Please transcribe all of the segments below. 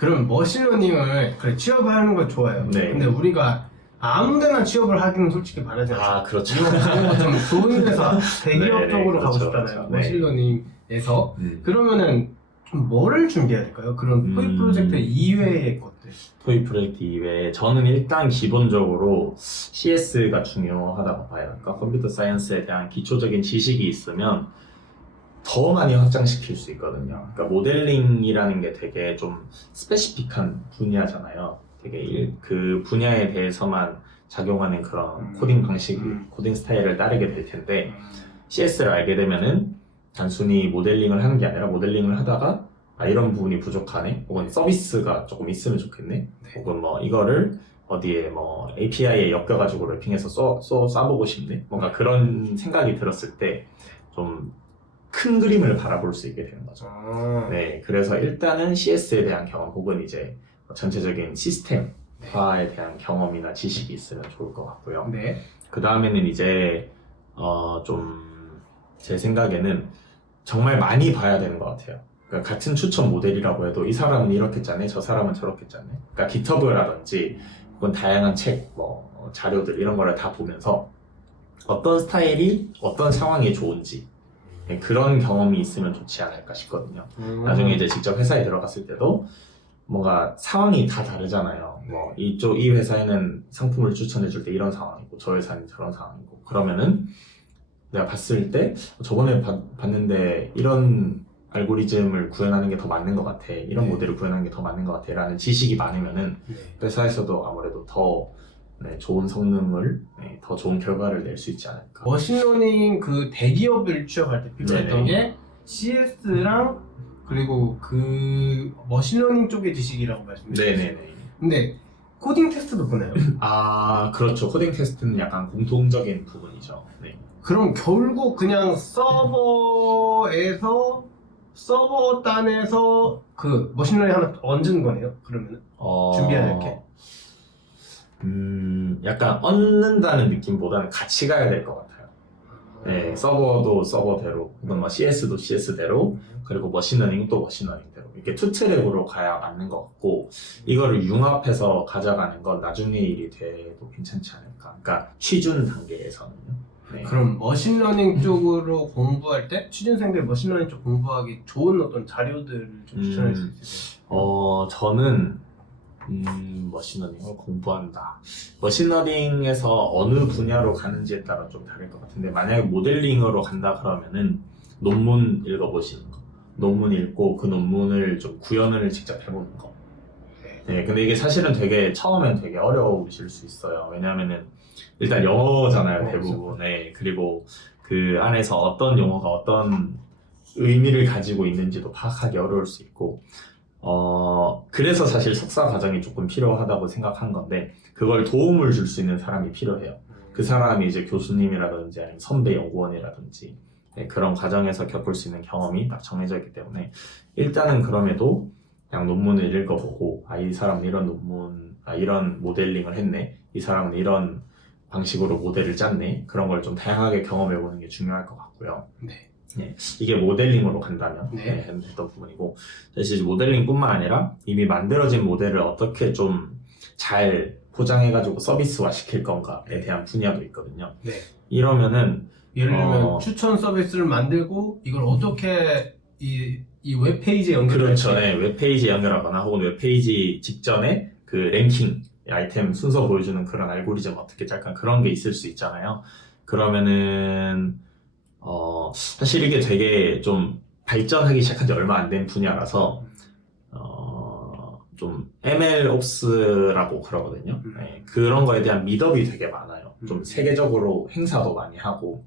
그럼 머신러닝을 그래 취업을 하는 건 좋아요. 네. 근데 우리가 아무데나 취업을 하기는 솔직히 바라지 않죠. 아, 그렇죠. 뭔가 좀 좋은 회사, 대기업 네네, 쪽으로 가고 그렇죠, 싶잖아요. 그렇죠. 네. 머신러닝에서 음. 그러면은 좀 뭐를 준비해야 될까요? 그런 토익 프로젝트 이외의 것들. 토익 프로젝트 이외에 저는 일단 기본적으로 CS가 중요하다고 봐요. 그러니까 컴퓨터 사이언스에 대한 기초적인 지식이 있으면 더 많이 확장시킬 수 있거든요. 그러니까 모델링이라는 게 되게 좀 스페시픽한 분야잖아요. 되게 그 분야에 대해서만 작용하는 그런 코딩 방식, 코딩 스타일을 따르게 될 텐데 CS를 알게 되면은 단순히 모델링을 하는 게 아니라 모델링을 하다가 아, 이런 부분이 부족하네, 혹은 서비스가 조금 있으면 좋겠네, 혹은 뭐 이거를 어디에 뭐 API에 엮여가지고 랩핑해서 쏴보고 싶네, 뭔가 그런 생각이 들었을 때 좀 큰 그림을 바라볼 수 있게 되는 거죠. 네, 그래서 일단은 CS에 대한 경험 혹은 이제 전체적인 시스템화에 대한 경험이나 지식이 있으면 좋을 것 같고요. 네. 그 다음에는 이제 좀 제 생각에는 정말 많이 봐야 되는 것 같아요. 그러니까 같은 추천 모델이라고 해도 이 사람은 이렇게 짰네, 저 사람은 저렇게 짰네. 그러니까 GitHub라든지 혹은 다양한 책, 뭐 자료들 이런 거를 다 보면서 어떤 스타일이 어떤 상황에 좋은지 그런 경험이 있으면 좋지 않을까 싶거든요. 나중에 이제 직접 회사에 들어갔을 때도 뭔가 상황이 다 다르잖아요. 뭐 이 회사에는 상품을 추천해 줄 때 이런 상황이고 저 회사는 저런 상황이고, 그러면은 내가 봤을 때 저번에 봤는데 이런 알고리즘을 구현하는 게 더 맞는 것 같아, 이런 모델을 구현하는 게 더 맞는 것 같아 라는 지식이 많으면은 회사에서도 아무래도 더 좋은 성능을, 더 좋은 결과를 낼 수 있지 않을까. 머신러닝 그 대기업을 취업할 때 필요했던 게 CS랑 그리고 그 머신러닝 쪽의 지식이라고 말씀드렸어요. 네네네. 근데 코딩 테스트도 보나요? 아, 그렇죠. 코딩 테스트는 약간 공통적인 부분이죠. 네. 그럼 결국 그냥 서버 단에서 그 머신러닝 하나 얹은 거네요. 그러면은 준비해야 될 게. 약간 얻는다는 느낌보다는 같이 가야 될 것 같아요. 네, 서버도 서버대로, 혹은 뭐 CS도 CS대로, 그리고 머신러닝도 머신러닝대로 이렇게 투 트랙으로 가야 맞는 것 같고, 이거를 융합해서 가져가는 건 나중에 일이 돼도 괜찮지 않을까. 그러니까 취준 단계에서는요. 네. 그럼 머신러닝 쪽으로 공부할 때 취준생들 머신러닝 쪽 공부하기 좋은 어떤 자료들을 좀 추천할 수 있으세요? 저는 머신러닝을 공부한다. 머신러닝에서 어느 분야로 가는지에 따라 좀 다를 것 같은데, 만약에 모델링으로 간다 그러면은 논문 읽어보시는 거. 논문 읽고 그 논문을 좀 구현을 직접 해보는 거. 네, 근데 이게 사실은 처음엔 되게 어려우실 수 있어요. 왜냐하면은 일단 영어잖아요, 대부분. 네, 그리고 그 안에서 어떤 용어가 어떤 의미를 가지고 있는지도 파악하기 어려울 수 있고, 그래서 사실 석사 과정이 조금 필요하다고 생각한 건데, 그걸 도움을 줄 수 있는 사람이 필요해요. 그 사람이 이제 교수님이라든지 아니면 선배 연구원이라든지 그런 과정에서 겪을 수 있는 경험이 딱 정해져 있기 때문에, 일단은 그럼에도 그냥 논문을 읽어보고, 이 사람은 이런 모델링을 했네, 이 사람은 이런 방식으로 모델을 짰네, 그런 걸 좀 다양하게 경험해보는 게 중요할 것 같고요. 네, 이게 모델링으로 간다면 했던 부분이고, 사실 모델링뿐만 아니라 이미 만들어진 모델을 어떻게 좀 잘 포장해가지고 서비스화 시킬 건가에 대한 분야도 있거든요. 이러면은 예를 들면 추천 서비스를 만들고 이걸 어떻게 이 웹페이지에 연결할지. 그렇죠. 네, 웹페이지에 연결하거나 혹은 웹페이지 직전에 그 랭킹 아이템 순서 보여주는 그런 알고리즘 어떻게 짤까, 그런 게 있을 수 있잖아요. 그러면은 사실 이게 되게 좀 발전하기 시작한 지 얼마 안 된 분야라서 좀 MLOps라고 그러거든요. 네, 그런 거에 대한 미덕이 되게 많아요. 좀 세계적으로 행사도 많이 하고,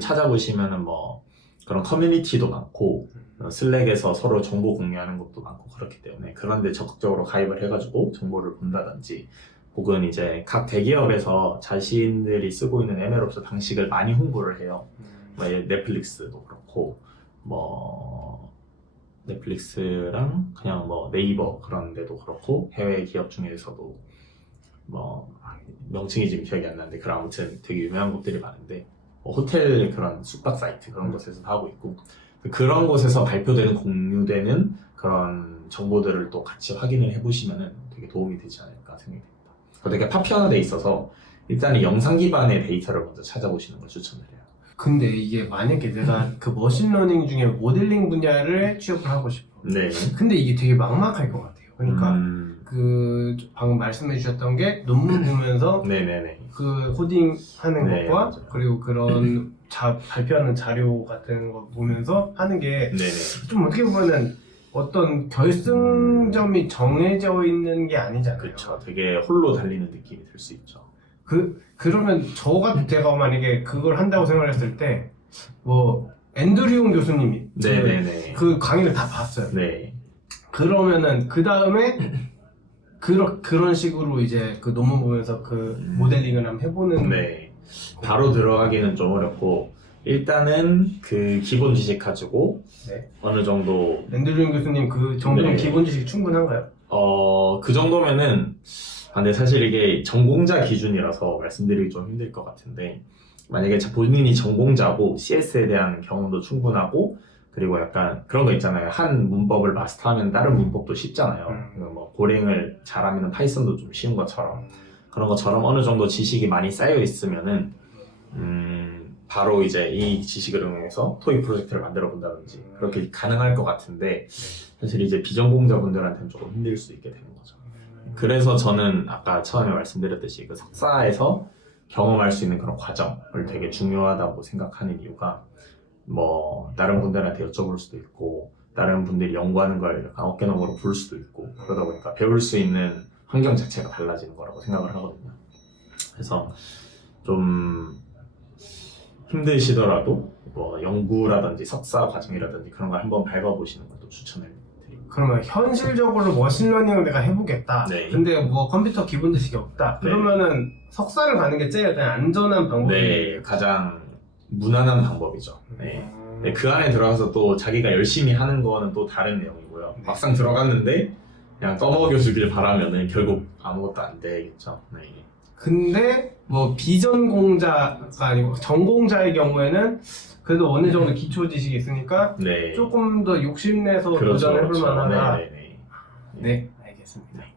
찾아보시면은 뭐 그런 커뮤니티도 많고, 슬랙에서 서로 정보 공유하는 것도 많고 그렇기 때문에 그런데 적극적으로 가입을 해가지고 정보를 본다든지, 혹은 이제 각 대기업에서 자신들이 쓰고 있는 MLOps 방식을 많이 홍보를 해요. 넷플릭스도 그렇고, 뭐 넷플릭스랑 그냥 뭐 네이버 그런 데도 그렇고, 해외 기업 중에서도 뭐 명칭이 지금 기억이 안 나는데, 그런 아무튼 되게 유명한 곳들이 많은데, 호텔 그런 숙박 사이트 그런 곳에서도 하고 있고, 그런 곳에서 발표되는 공유되는 그런 정보들을 또 같이 확인을 해보시면 되게 도움이 되지 않을까 생각이 됩니다. 되게 파편화돼 있어서 일단은 영상 기반의 데이터를 먼저 찾아보시는 걸 추천드려요. 근데 이게 만약에 내가 그 머신러닝 중에 모델링 분야를 취업을 하고 싶어. 네. 근데 이게 되게 막막할 것 같아요. 그러니까 그 방금 말씀해 주셨던 게 논문 보면서 네네네. 그 코딩 하는 네, 것과 맞아요. 그리고 그런 발표하는 자료 같은 거 보면서 하는 게 좀 네네. 어떻게 보면은 어떤 결승점이 정해져 있는 게 아니잖아요. 그렇죠. 되게 홀로 달리는 느낌이 들 수 있죠. 그러면 제가 만약에 그걸 한다고 생각했을 때 뭐 앤드류용 교수님이 네네네. 그 강의를 다 봤어요. 네. 그러면은 그 다음에 그런 식으로 이제 그 논문 보면서 그 모델링을 한번 해보는. 네. 바로 들어가기는 좀 어렵고 일단은 그 기본 지식 가지고 네. 어느 정도 앤드류용 교수님 그 정도는 네. 기본 지식이 충분한가요? 그 정도면은 근데 사실 이게 전공자 기준이라서 말씀드리기 좀 힘들 것 같은데 만약에 본인이 전공자고 CS에 대한 경험도 충분하고 그리고 약간 그런 거 있잖아요. 한 문법을 마스터하면 다른 문법도 쉽잖아요. 뭐 고랭을 잘하면 파이썬도 좀 쉬운 것처럼 그런 것처럼 어느 정도 지식이 많이 쌓여 있으면은 바로 이제 이 지식을 응용해서 토익 프로젝트를 만들어 본다든지 그렇게 가능할 것 같은데 사실 이제 비전공자분들한테는 조금 힘들 수 있게 되는 거죠. 그래서 저는 아까 처음에 말씀드렸듯이 그 석사에서 경험할 수 있는 그런 과정을 되게 중요하다고 생각하는 이유가 뭐 다른 분들한테 여쭤볼 수도 있고 다른 분들이 연구하는 걸 약간 어깨너머로 볼 수도 있고 그러다 보니까 배울 수 있는 환경 자체가 달라지는 거라고 생각을 하거든요. 그래서 좀 힘드시더라도 뭐 연구라든지 석사 과정이라든지 그런 걸 한번 밟아보시는 것도 추천을 드립니다. 그러면 현실적으로 머신러닝을 내가 해보겠다. 네. 근데 뭐 컴퓨터 기본 지식이 없다. 네. 그러면은 석사를 가는 게 제일 안전한 방법이에요. 네, 가장 무난한 방법이죠. 네. 네, 그 안에 들어가서 또 자기가 열심히 하는 거는 또 다른 내용이고요. 네. 막상 들어갔는데 그냥 떠먹여주길 바라면은 결국 아무것도 안 되겠죠. 네. 근데 뭐 비전공자가 아니고 전공자의 경우에는 그래도 어느 정도 기초 지식이 있으니까 네. 조금 더 욕심내서 그렇죠, 도전해볼 그렇죠. 만하다. 네, 네, 네. 네, 알겠습니다. 네.